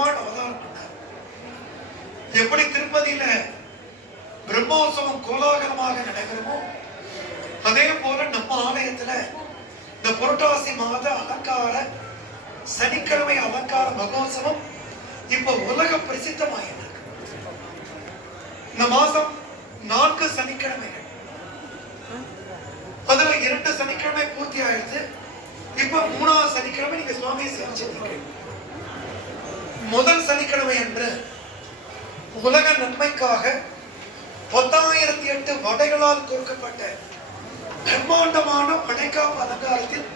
பெருமாள் அவதாரம் எப்படி திருப்பதியில பிரம்மோத்சவம் கோலாகலமாக நடைபெறுமோ அதே போல நம்ம ஆலயத்துல இந்த புரட்டாசி மாத அலங்கார சனிக்கிழமை அலங்கார மகோத்சவம் இப்ப உலக பிரசித்தமாயிருக்கு. இந்த மாசம் நான்கு சனிக்கிழமைகள். அதுல இரண்டு சனிக்கிழமை பூர்த்தி ஆயிடுச்சு. இப்ப மூணாவது சனிக்கிழமை நீங்க சுவாமியை சேவிச்சிருக்கீங்க முதல் சனிக்கிழமை அன்று உலக நன்மைக்காக பத்தாயிரத்தி எட்டு வடைகளால் கொடுக்கப்பட்ட பிரம்மாண்டமான வடைக்காப்பு அலங்காரத்தில்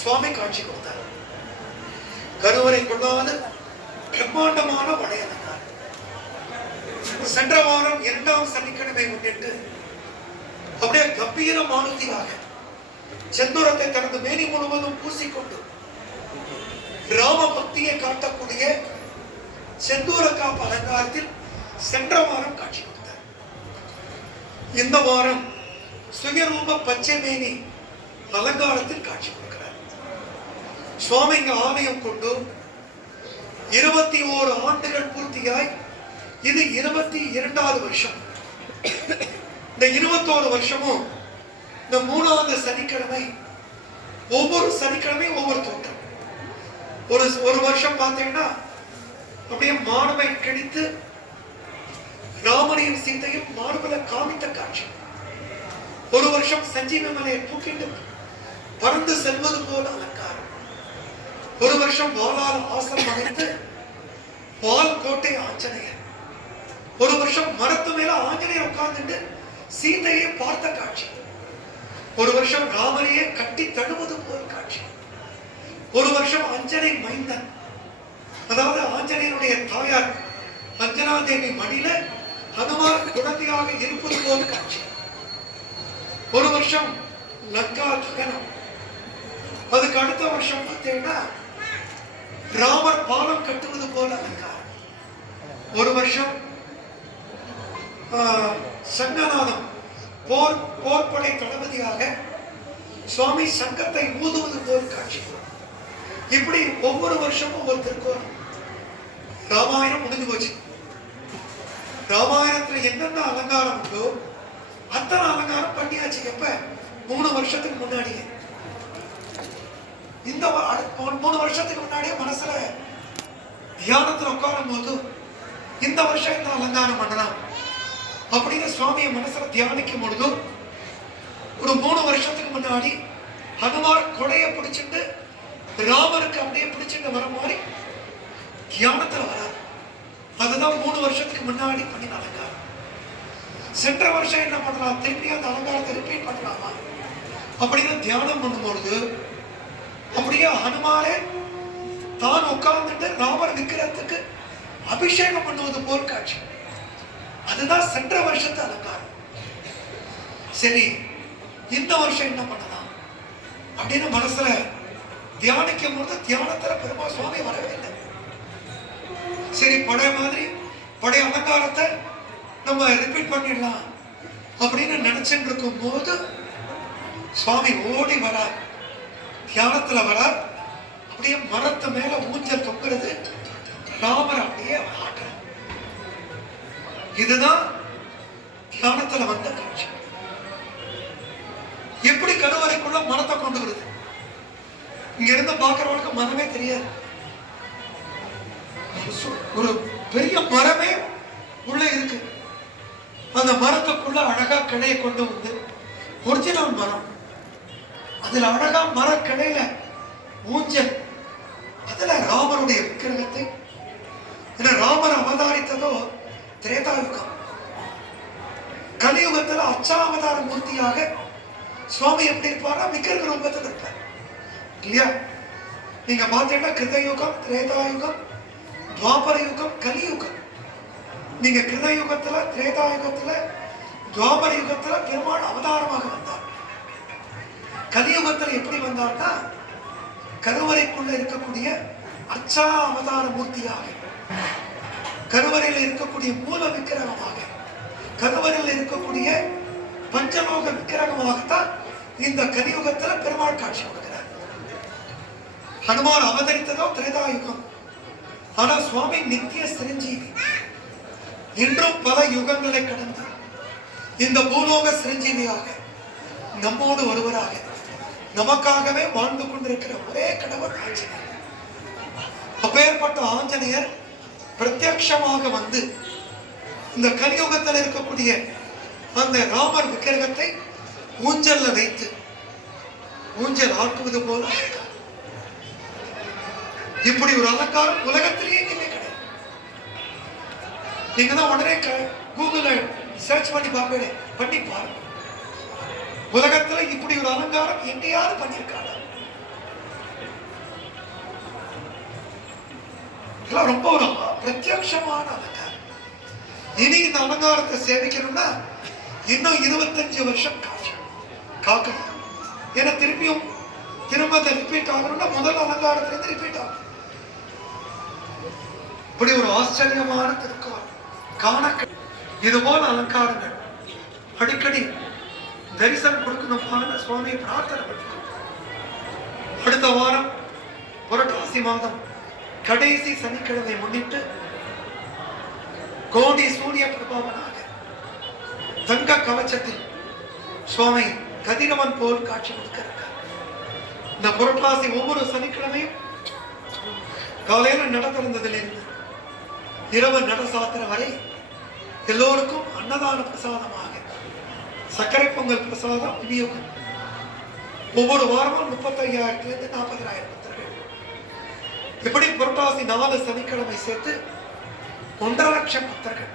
சுவாமி காட்சி கொடுத்தார். கருவறை கொள்ளாத பிரம்மாண்டமான வடை அலங்காரம். சென்ற வாரம் இரண்டாம் சனிக்கிழமை முன்னிட்டு அப்படியே கம்பீர மாருதியாக செந்தூரத்தை தனது மேனி முழுவதும் பூசிக்கொண்டு கிராம பக்தியை காட்டக்கூடிய செந்தூரக்காப்பு அலங்காரத்தில் சென்ற வாரம் காட்சி கொடுத்தார். இந்த வாரம் சுயரூப பச்சைமேனி அலங்காரத்தில் காட்சி கொடுக்கிறார். சுவாமிங்க ஆலயம் கொண்டு இருபத்தி ஓரு ஆண்டுகள் பூர்த்தியாய் இது இருபத்தி இரண்டாவது வருஷம். இந்த இருபத்தோரு வருஷமும் இந்த மூணாவது சனிக்கிழமை ஒவ்வொரு சனிக்கிழமையும் ஒவ்வொரு தோட்டம் ஒரு ஒரு வருஷம் பார்த்தீங்கன்னா அப்படியே மாணவை கிழித்து ராமனையும் சீதையும் மார்பல காமித்த காட்சி. ஒரு வருஷம் சஞ்சீவி மலையை தூக்கிட்டு பறந்து செல்வது போல அலங்காரம். ஒரு வருஷம் வாளால் ஆசனம் அமைத்து பால் கோட்டை ஆஞ்சநேயர். ஒரு வருஷம் மரத்து மேல ஆஞ்சநேயர் உட்கார்ந்துட்டு சீதையை பார்த்த காட்சி. ஒரு வருஷம் ராமனையே கட்டி தழுவது போல் காட்சி. ஒரு வருஷம் அஞ்சனை மைந்தன் அதாவது ஆஞ்சநேயனுடைய தாயார் அஞ்சனா தேவி மடியில ஹனுமான் குழந்தையாக இருப்பது போல் காட்சி. ஒரு வருஷம் லங்கா தகனம் அதுக்கு அடுத்த வருஷம் பார்த்தீங்கன்னா ராமர் பாலம் கட்டுவது போல லங்கா ஒரு வருஷம் ஆஹ், சங்கநாதம் போர் போர்படை தளபதியாக சுவாமி சங்கத்தை ஊதுவது போல் காட்சி. இப்படி ஒவ்வொரு வருஷமும் ஒரு திருக்கோணம். ராமாயணம் முடிஞ்சு போச்சு. ராமாயணத்துல என்னென்ன அலங்காரம் உண்டோ அத்தனை அலங்காரம் பண்ணியாச்சு. எப்ப? மூணு வருஷத்துக்கு முன்னாடியே. இந்த மூணு வருஷத்துக்கு முன்னாடியே மனசுல தியானத்துல உட்காரும் போது இந்த வருஷம் இந்த அலங்காரம் பண்ணலாம் அப்படின்னு சுவாமியை மனசுல தியானிக்கும் பொழுது ஒரு மூணு வருஷத்துக்கு முன்னாடி ஹனுமார் கொடையை பிடிச்சிட்டு ராமருக்கு அப்படியே பிடிச்சிட்டு வர மாதிரி தியானத்துல வரார். அதுதான் மூணு வருஷத்துக்கு முன்னாடி பண்ணி அலங்காரம் சென்ற வருஷம் என்ன பண்ணலாம்? திருப்பி அந்த அலங்காரத்தை ரிப்பீட் பண்ணலாமா? அப்படின்னு தியானம் பண்ணும்பொழுது அப்படியே ஹனுமாரே தான் உட்கார்ந்துட்டு ராமர் விக்கிரத்துக்கு அபிஷேகம் பண்ணுவது போல் காட்சி அதுதான் சென்ற வருஷத்து அலங்காரம். சரி இந்த வருஷம் என்ன பண்ணலாம்? அப்படின்னு மனசுல தியானிக்கும் பொழுது தியானத்துல பெருமா சுவாமி வரவே இல்லை. சரி பழைய மாதிரி பழைய அலங்காரத்தை நம்ம ரிப்பீட் பண்ணிடலாம் அப்படின்னு நினைச்சுட்டு இருக்கும் போது சுவாமி ஓடி வரார். தியானத்துல வரார். அப்படியே மரத்து மேல ஊஞ்சல் தொங்குறது ராமர் அப்படியே ஆடுறார். இதுதான் தியானத்துல வந்த காட்சி. எப்படி கருவறைக்குள்ள மரத்தை கொண்டு வருது? இங்க இருந்து பாக்குறவங்களுக்கு மனமே தெரியாது. ஒரு பெரிய மரமே உள்ள இருக்கு. அந்த மரத்துக்குள்ள அழகா கிளையை கொண்டு வந்து ஒரிஜினல் மரம். அதுல அழகா மரக்கிளையில ஊஞ்சல் அதுல ராமருடைய விக்கிரகத்தை ஏன்னா ராமர் அவதாரித்ததோ திரேதாயுகம் கலியுகத்துல அச்சாவதார மூர்த்தியாக சுவாமி எப்படி இருப்பாரா விக்கிரக ரூபத்தில் இருப்பார். இல்லையா? நீங்க பார்த்தீங்கன்னா கிருதயுகம் திரேதாயுகம் துவாபர யுகம் கலியுகம் நீங்க கிளையுகத்துல திரேதா யுகத்துல துவாபர யுகத்துல பெருமாள் அவதாரமாக வந்தார். கலியுகத்துல எப்படி வந்தார்னா கருவறைக்குள்ள இருக்கக்கூடிய அச்சா அவதார மூர்த்தியாக கருவறையில் இருக்கக்கூடிய மூல விக்கிரகமாக கருவறையில் இருக்கக்கூடிய பஞ்சலோக விக்கிரகமாகத்தான் இந்த கலியுகத்துல பெருமாள் காட்சி கொடுக்கிறார். ஹனுமான் அவதரித்ததோ திரேதாயுகம் ஆனா சுவாமி நித்திய சிரஞ்சீவி இன்றும் பல யுகங்களை கடந்து இந்த பூலோக சிரஞ்சீவியாக நம்மோடு ஒருவராக நமக்காகவே வாழ்ந்து கொண்டிருக்கிற ஒரே கடவுள் ஆஞ்சநேயர் அப்பேற்பட்ட ஆஞ்சநேயர் பிரத்யட்சமாக வந்து இந்த கலியுகத்தில் இருக்கக்கூடிய அந்த ராமர் விக்கிரகத்தை ஊஞ்சல்ல வைத்து ஊஞ்சல் ஆக்குவது போல ஆக்கினார். இப்படி ஒரு அலங்காரம் உலகத்திலேயே நீங்க கிடையாது. நீங்க தான் உடனே கூகுள்ல சர்ச் பண்ணி பார்ப்பேன் பண்ணி பாருங்க. உலகத்துல இப்படி ஒரு அலங்காரம் எங்கேயாவது பண்ணியிருக்காங்க. இதெல்லாம் ரொம்ப ஒரு பிரத்யக்ஷமான அலங்காரம். இனி இந்த அலங்காரத்தை சேவிக்கணும்னா இன்னும் இருபத்தஞ்சு வருஷம் காக்கணும் காக்கணும் ஏன்னா திருப்பியும் திரும்ப அதை ரிப்பீட் ஆகணும்னா முதல் அலங்காரத்திலிருந்து ரிப்பீட் ஆகும். இப்படி ஒரு ஆச்சரியமான திருக்கோள் காண இது போல அலங்காரங்கள். அடிக்கடி தரிசனம் கொடுக்கணும்னு சுவாமியை பிரார்த்தனை பண்ணிக்கணும் அடுத்த வாரம் புரட்டாசி மாதம் கடைசி சனிக்கிழமை முன்னிட்டு கோடி சூரிய பிரபாவனாக தங்க கவச்சத்தில் சுவாமி கதிரவன் போல் காட்சி கொடுக்கிறார். இந்த புரட்டாசி ஒவ்வொரு சனிக்கிழமையும் காலையில் நட இரவு நடசாத்திர வரை எல்லோருக்கும் அன்னதான பிரசாதமாக. சர்க்கரை பொங்கல் பிரசாதம் விநியோகம். ஒவ்வொரு வாரமும் முப்பத்தையாயிரத்திலிருந்து நாற்பதாயிரம் இப்படி புரட்டாசி நாலு சனிக்கிழமை சேர்த்து ஒன்றரை லட்சம் பக்தர்கள்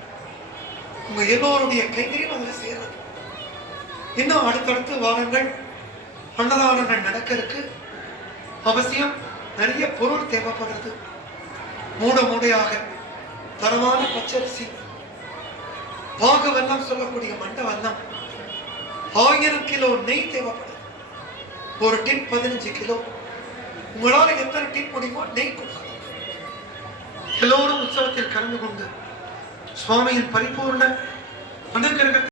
உங்க எல்லோருடைய கைங்கரியம் அதில் சேர்றது. இன்னும் அடுத்தடுத்து வாரங்கள் அன்னதானங்கள் நடக்க இருக்கு அவசியம் நிறைய பொருள் தேவைப்படுறது. மூட மூடையாக தரமான பச்சரிசி பாகவெல்லாம் சொல்லக்கூடிய மண்டவெல்லாம் ஆயிரம் கிலோ நெய் தேவைப்படுது. ஒரு டின் பதினஞ்சு கிலோ. உங்களால எத்தனை டின் முடியுமோ நெய் கொடுக்கலாம். எல்லோரும் உற்சவத்தில் கலந்து கொண்டு சுவாமியின் பரிபூர்ண அனுகிரகத்தை